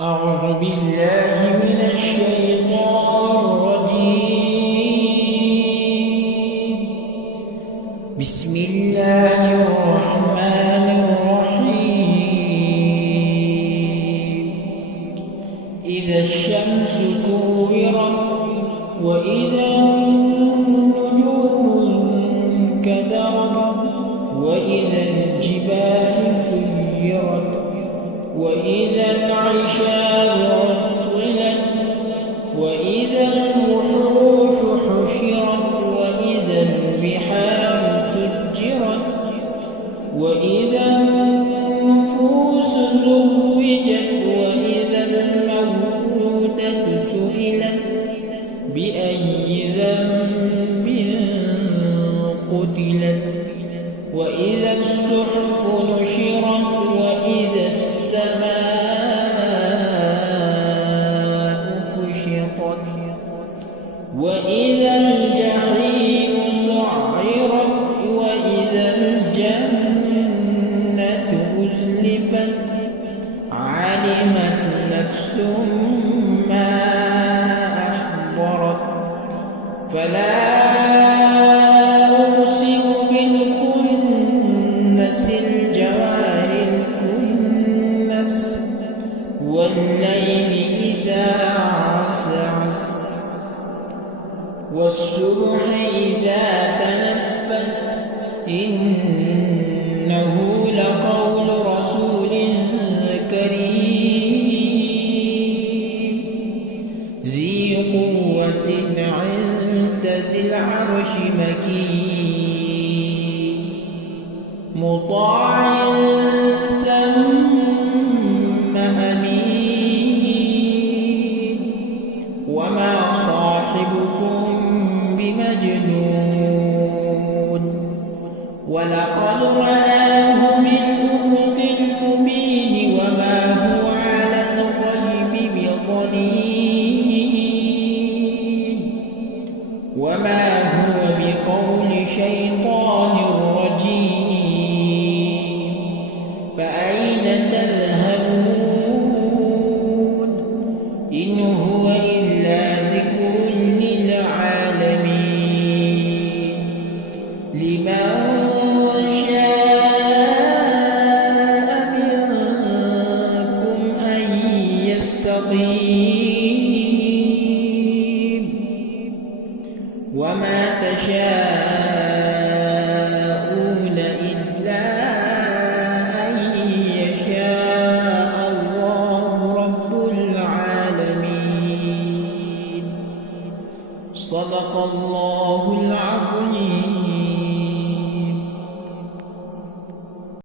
أعوذ بالله من الشيطان الرجيم. بسم الله الرحمن الرحيم. إذا الشمس كورت وإذا النجوم انكدرت وإذا الجبال سيرت وإذا العشار عطلت وإذا الوحوش حشرت وإذا البحار سجرت وإذا النفوس زوجت وإذا الموءودة سئلت بأي ذنب قتلت وإذا الصحف نشرت وإذا السماء كشطت وإذا الجحيم سعرت وإذا الجنة أزلفت علمت نفس ما أحضرت فلا أقسم بالخنس الجوار الكنس والليل إذا عسعس والصبح إذا تنفس إنه لقول رسول كريم ذي قوة عند ذي العرش مكين مطاع ثم أمين وما صاحبكم بمجنون ولقد رآه بالأفق المبين وما هو على الغيب بضنين وما هو بقول شيطان رجيم فأين تذهبون إن هو إلا ذكر للعالمين لمن شاء منكم أن يستقيم وما تشاءون إلا أن يشاء الله رب العالمين صدق الله العظيم.